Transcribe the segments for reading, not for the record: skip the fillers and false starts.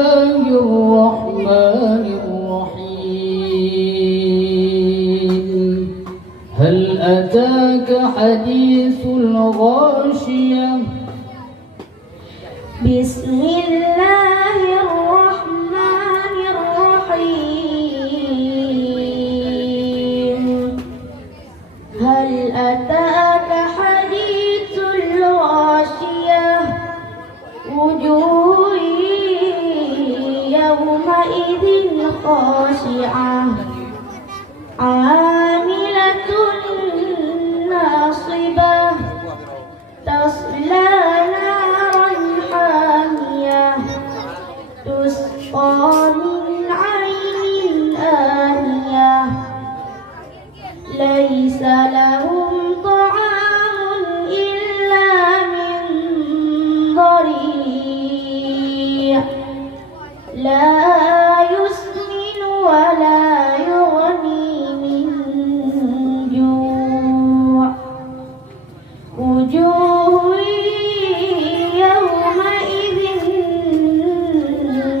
الله الرحمن الرحيم. هل أتاك حديث الغاشية؟ بسم الله الرحمن الرحيم. هل أتاك حديث الغاشية؟ وجوه يومئذ خاشعة عاملة ناصبة تصلى نارا حامية تسقى من عين آنية ليس لهم طعام إلا من ضريع لا يسمن ولا يغني من جوع وجوه يومئذ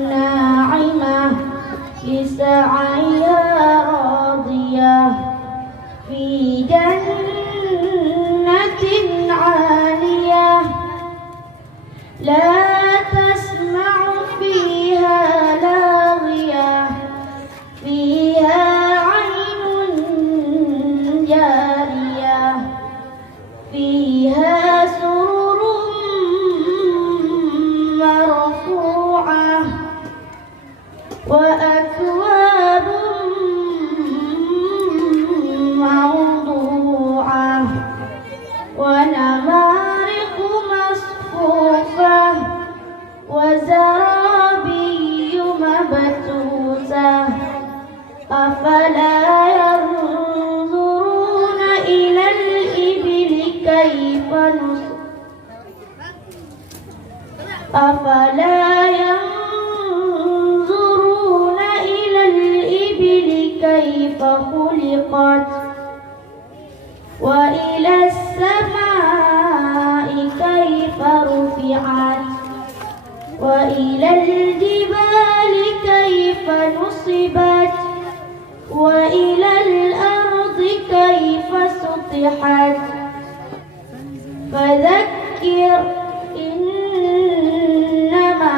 ناعمة لسعيها راضية في جنة عالية لا تسمع فيها لاغية فيها عين جارية فيها سرر مرفوعة وأكواب موضوعة ونمارق مصفوفة وزرابي مبثوثة أفلا ينظرون إلى الإبل كيف أفلا ينظرون إلى الإبل كيف خلقت وإلى السماء كيف رفعت وإلى الجبال كيف نصبت وإلى الأرض كيف سطحت فذكر إنما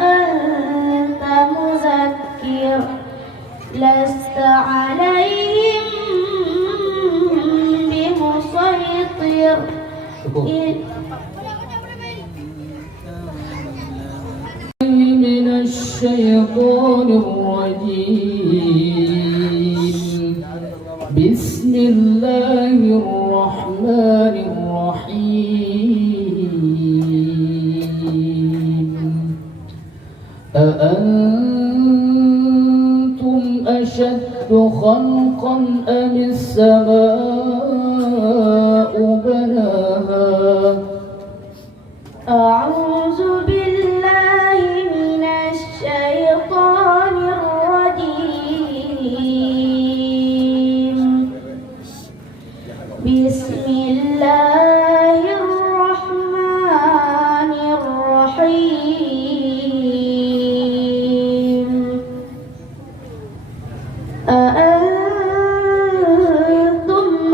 أنت مذكر لست عليهم بمسيطر من الشيطان الرجيم. بسم الله الرحمن الرحيم. أأنتم أشد خلقا أم السماء بناها؟ أعوذ بالله من الشيطان الرجيم. بسم الله الرحمن الرحيم. أأنتم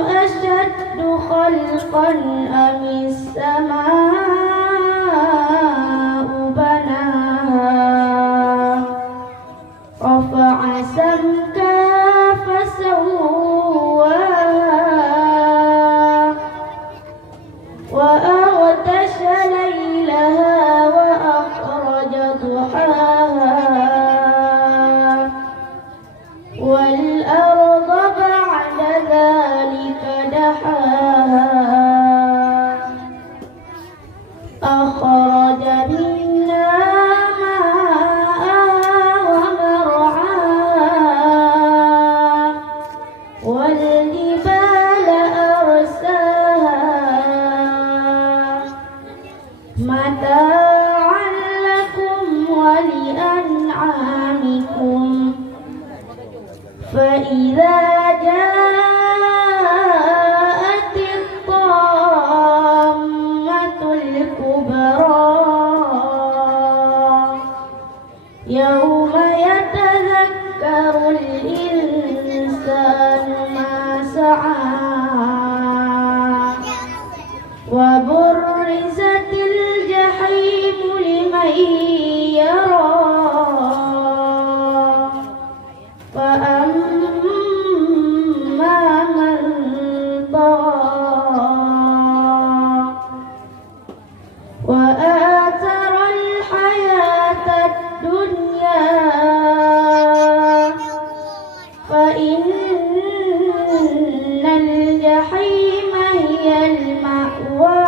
أشد خلقا أم السماء رفع سمكها فسواها وأغطش ليلها وأخرج ضحاها والأرض بعد ذلك دحاها أخرج منها والجبال أرساها متاعا لكم ولأنعامكم فإذا جاءت الطامة الكبرى يوم يتذكر الإنسان ما سعى وبرزت الجحيم لمن يرى فأما من طغى وآثر الحياة الدنيا فإن الجحيم هي المأوى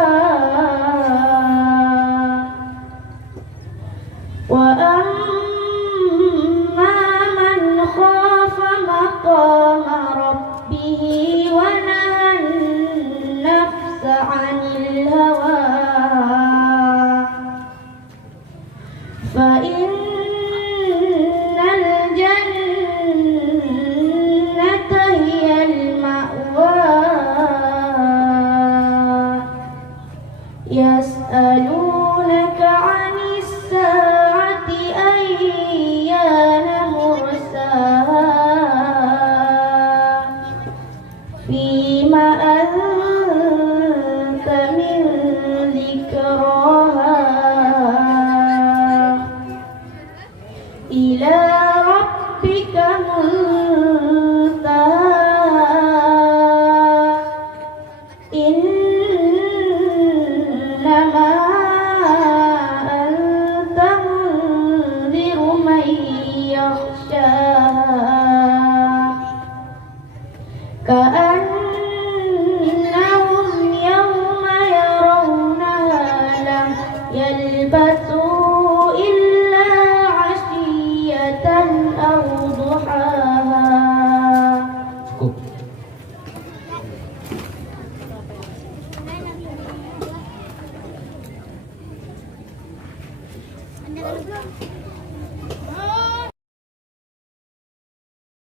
وأما من خاف مقام ربه ونهى النفس عن الهوى فإن الجنة هي المأوى يسألونك عن الساعة أيان مرساها فيما أنت من ذكراها إلى ربك منتهاها إنما أنت منذر من يخشاها كأنهم يوم يرونها لم يلبثوا إلا عشية أو ضحاها. Cukup.